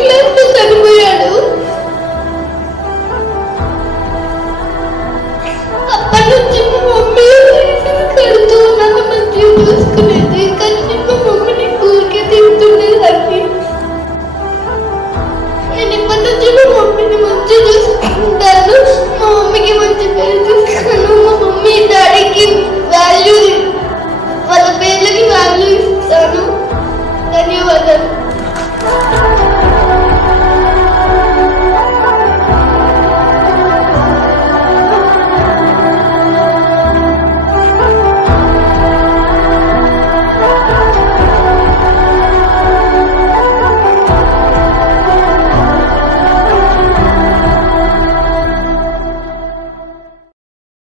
Class లో చనిపోయాడు. అప్పటి నుంచి మా మమ్మీ కడుతూ నన్ను మంచిగా చూసుకునేది, కానీ మా మమ్మీని ఊరికే తింటుండేదాన్ని. నేను ఇప్పటి నుంచి మా మమ్మీని మంచిగా చూసుకుంటాను, మా మమ్మీకి మంచి పేరు తీసుకున్నాను, మా మమ్మీ డాడీకి